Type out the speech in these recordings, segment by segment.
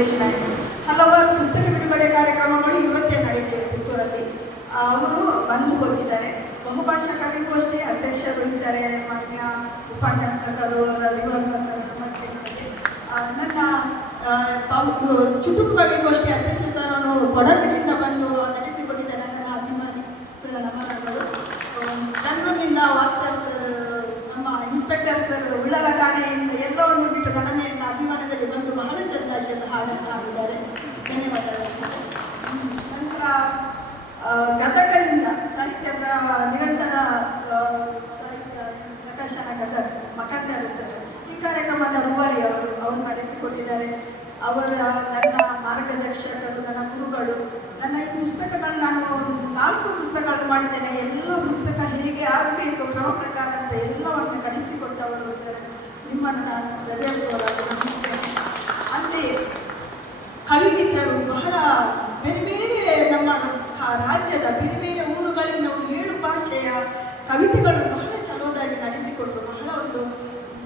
ಹಲವಾರು ಪುಸ್ತಕ ಬಿಡುಗಡೆ ಕಾರ್ಯಕ್ರಮಗಳು ಇವತ್ತೇ ನಡೆಯುತ್ತಿವೆ ಪುತ್ತೂರಲ್ಲಿ. ಅವರು ಬಂದು ಹೋಗಿದ್ದಾರೆ. ಬಹುಭಾಷಾ ಕವಿಗೋಷ್ಠಿ ಅಧ್ಯಕ್ಷರು ಇದ್ದಾರೆ, ಮಾನ್ಯ ಉಪನ್ಯಾಸಕರು ನನ್ನ ಚುಟುಕು ಕವಿಗೋಷ್ಠಿ ಅಧ್ಯಕ್ಷರನ್ನು ಕೊಡಗಿನಿಂದ ಬಂದು ನಡೆಸಿಕೊಟ್ಟಿದ್ದಾರೆ. ನನ್ನ ಅಭಿಮಾನಿ ಸರ್ ನಮನಗಳು. ಬೆಂಗಳೂರಿನಿಂದ ಮಾಸ್ಟರ್ ಸರ್, ನಮ್ಮ ಇನ್ಸ್ಪೆಕ್ಟರ್ ಸರ್, ಉಳ್ಳಲಗಾಣೆಯಿಂದ ಎಲ್ಲವನ್ನು ಬಿಟ್ಟು ನನ್ನ ಅಭಿಮಾನದಲ್ಲಿ ಬಂದು ಬಹಳ ಚೆನ್ನಾಗಿ ಹಾಡನ್ನು ಹಾಡಿದ್ದಾರೆ. ಧನ್ಯವಾದಗಳು. ನಂತರ ಗದಗದಿಂದ ಸಾಹಿತ್ಯ ನಿರಂತರ ಸಾಹಿತ್ಯ ಪ್ರಕಾಶನ ಗದಗ ಮಕಂದರ್ ಸರ್ ಈ ಕಾರ್ಯಕ್ರಮದ ರೂವಾರಿ ಅವರು ನಡೆಸಿಕೊಟ್ಟಿದ್ದಾರೆ. ಅವರ ನನ್ನ ಮಾರ್ಗದರ್ಶಕರು, ನನ್ನ ಗುರುಗಳು. ನನ್ನ ಈ ಪುಸ್ತಕಗಳು ನಾನು 4 ಪುಸ್ತಕಗಳು ಮಾಡಿದ್ದೇನೆ. ಎಲ್ಲ ಪುಸ್ತಕ ಹೇಗೆ ಆಗಬೇಕು ಕ್ರಮ ಪ್ರಕಾರ ಅಂತ ಎಲ್ಲವನ್ನು ಕಲಿಸಿಕೊಟ್ಟವರು ಸರ್. ನಿಮ್ಮನ್ನು ನಾನು ಹೃದಯಪೂರ್ವಕವಾಗಿ ನಂಬಿಸ್ತೇನೆ. ಅಂತೆಯೇ ಕವಿಗಿತ್ತರು ಬಹಳ ಬೇರೆ ಬೇರೆ ನಮ್ಮ ರಾಜ್ಯದ ಬೇರೆ ಬೇರೆ ಊರುಗಳಿಂದ 7 ಭಾಷೆಯ ಕವಿತೆಗಳು ಬಹಳ ಚಲೋದಾಗಿ ನಡೆಸಿಕೊಟ್ಟು ಬಹಳ ಒಂದು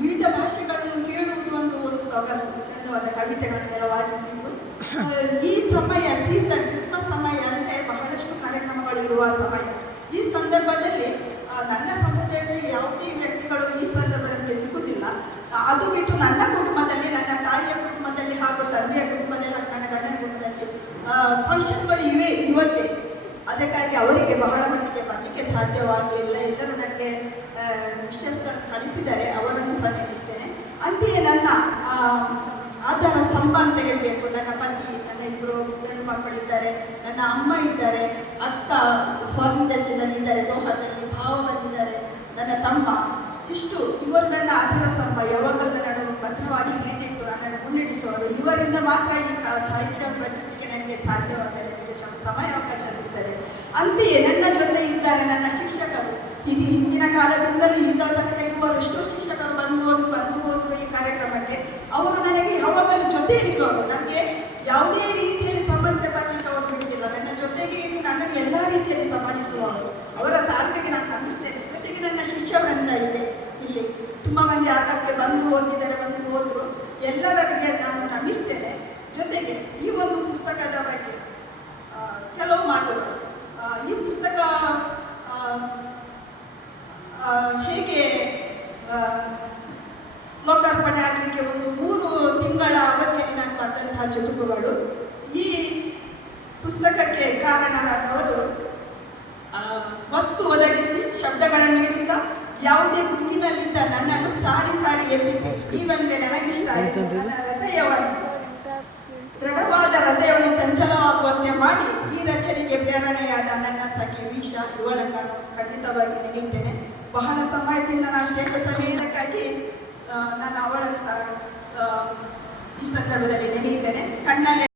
ವಿವಿಧ ಭಾಷೆಗಳನ್ನು ಕೇಳುವುದು ಒಂದು ಸೊಗಸು. ಚಂದವಾದ ಕವಿತೆಗಳನ್ನೆಲ್ಲ ವಾಚಿಸಿದ್ದು ಈ ಸಮಯ ಸೀಸನ್ ಕ್ರಿಸ್ಮಸ್ ಸಮಯ ಅಂದರೆ ಬಹಳಷ್ಟು ಕಾರ್ಯಕ್ರಮಗಳು ಇರುವ ಸಮಯ. ಈ ಸಂದರ್ಭದಲ್ಲಿ ನನ್ನ ಸಮುದಾಯದ ಯಾವುದೇ ವ್ಯಕ್ತಿಗಳು ಈ ಸಂದರ್ಭದಲ್ಲಿ ಸಿಗುವುದಿಲ್ಲ. ಅದು ಬಿಟ್ಟು ನನ್ನ ಕುಟುಂಬದಲ್ಲಿ, ನನ್ನ ತಾಯಿಯ ಕುಟುಂಬದಲ್ಲಿ ಹಾಗೂ ತಂದೆಯ ಕುಟುಂಬದಲ್ಲಿ, ನನ್ನ ಗಂಡನ ಕುಟುಂಬದಲ್ಲಿ ಫಂಕ್ಷನ್ಗಳು ಇವೆ ಇವತ್ತೇ. ಅದಕ್ಕಾಗಿ ಅವರಿಗೆ ಬಹಳ ಮಟ್ಟಿಗೆ ಬರಲಿಕ್ಕೆ ಸಾಧ್ಯವಾಗಲಿಲ್ಲ. ಎಲ್ಲರೂ ನನಗೆ ವಿಶೇಷ ಕಳಿಸಿದ್ದಾರೆ, ಅವರನ್ನು ಸಹ ನೀಡಿದ್ದೇನೆ. ಅಂತೆಯೇ ನನ್ನ ಆಧಾರ ಸ್ತಂಭ ಅಂತ ಹೇಳಬೇಕು. ನನ್ನ ಪತಿ, ನನ್ನ 2 ಗಂಡು ಮಕ್ಕಳಿದ್ದಾರೆ, ನನ್ನ ಅಮ್ಮ ಇದ್ದಾರೆ, ಅಕ್ಕ ಹೊರ ದೇಶದಲ್ಲಿದ್ದಾರೆ, ದೋಹದಲ್ಲಿ ಭಾವ ಬಂದಿದ್ದಾರೆ, ನನ್ನ ತಮ್ಮ. ಇಷ್ಟು ಇವರು ನನ್ನ ಆಧಾರ ಸ್ತಂಭ. ಯಾವಾಗಲೂ ನಾನು ಭದ್ರವಾಗಿ ಹಿಡಿದಿಟ್ಟು ನನ್ನನ್ನು ಮುನ್ನಡೆಸುವರು. ಇವರಿಂದ ಮಾತ್ರ ಈ ಸಾಹಿತ್ಯ ರಚಿಸಲಿಕ್ಕೆ ನನಗೆ ಸಾಧ್ಯವಾಗಿದೆ, ಸಮಯ ಅವಕಾಶ ಸಿಗ್ತದೆ. ಅಂತೆಯೇ ನನ್ನ ಜೊತೆ ಇದ್ದಾರೆ ನನ್ನ ಶಿಕ್ಷಕರು. ಹಿಂದಿನ ಕಾಲದಿಂದಲೂ ಈಗ ತನಕ ಇರುವರು ಎಷ್ಟೋ ಶಿಕ್ಷಕರು ಬಂದು ಹೋದರು ಈ ಕಾರ್ಯಕ್ರಮಕ್ಕೆ. ಅವರು ನನಗೆ ಯಾವಾಗಲೂ ಜೊತೆಯಲ್ಲಿರೋರು. ನನಗೆ ಯಾವುದೇ ರೀತಿಯಲ್ಲಿ ಸಮಸ್ಯೆ ಬರಲಿಕ್ಕೆ ಅವರು ಬಿಡುವುದಿಲ್ಲ. ನನ್ನ ಜೊತೆಗೆ ನನ್ನನ್ನು ಎಲ್ಲ ರೀತಿಯಲ್ಲಿ ಸಂಬಂಧಿಸುವವರು. ಅವರ ತಾಳ್ಮೆಗೆ ನಾನು ನಂಬಿಸ್ತೇನೆ. ಜೊತೆಗೆ ನನ್ನ ಶಿಷ್ಯವೃಂದ ಇದೆ ಇಲ್ಲಿ. ತುಂಬ ಮಂದಿ ಆಗಾಗಲೇ ಬಂದು ಹೋಗಿದ್ದಾರೆ, ಬಂದು ಹೋದರು. ಎಲ್ಲರಿಗೆ ನಾನು ನಂಬಿಸ್ತೇನೆ. ಜೊತೆಗೆ ಈ ಒಂದು ಪುಸ್ತಕದ ಬಗ್ಗೆ ಕೆಲವು ಮಾತುಗಳು. ಈ ಪುಸ್ತಕ ಹೇಗೆ ಲೋಕಾರ್ಪಣೆ ಆಗಲಿಕ್ಕೆ ಒಂದು 3 ತಿಂಗಳ ಅವಧಿಯಲ್ಲಿ ನಾನು ಬರೆದಂತಹ ಚುಟುಕುಗಳು. ಈ ಪುಸ್ತಕಕ್ಕೆ ಕಾರಣರಾದವರು ವಸ್ತು ಒದಗಿಸಿ ಶಬ್ದಗಳನ್ನು ನೀಡುತ್ತಾ ಯಾವುದೇ ಗುಂಪಿನಲ್ಲಿದ್ದ ನನ್ನನ್ನು ಸಾರಿ ಎಬ್ಬಿಸಿ ಈ ಬಂದರೆ ನನಗಿಷ್ಟ ಆಯಿತು. ದೃಢವಾದ ಹೃದಯವನ್ನು ಚಂಚಲವಾಗುವಂತೆ ಮಾಡಿ ಈ ರಚನೆಗೆ ಪ್ರೇರಣೆಯಾದ ನನ್ನ ಸಖಿ ವೀಷಾ, ಇವಳನ್ನು ಖಂಡಿತವಾಗಿ ನೆನೆಯುತ್ತೇನೆ. ಬಹಳ ಸಮಯದಿಂದ ನಾನು ಇದಕ್ಕಾಗಿ ನಾನು ಅವಳನ್ನು ಸಹ ಈ ಸಂದರ್ಭದಲ್ಲಿ ನೆನೆಯುತ್ತೇನೆ. ಕಣ್ಣಲ್ಲೇ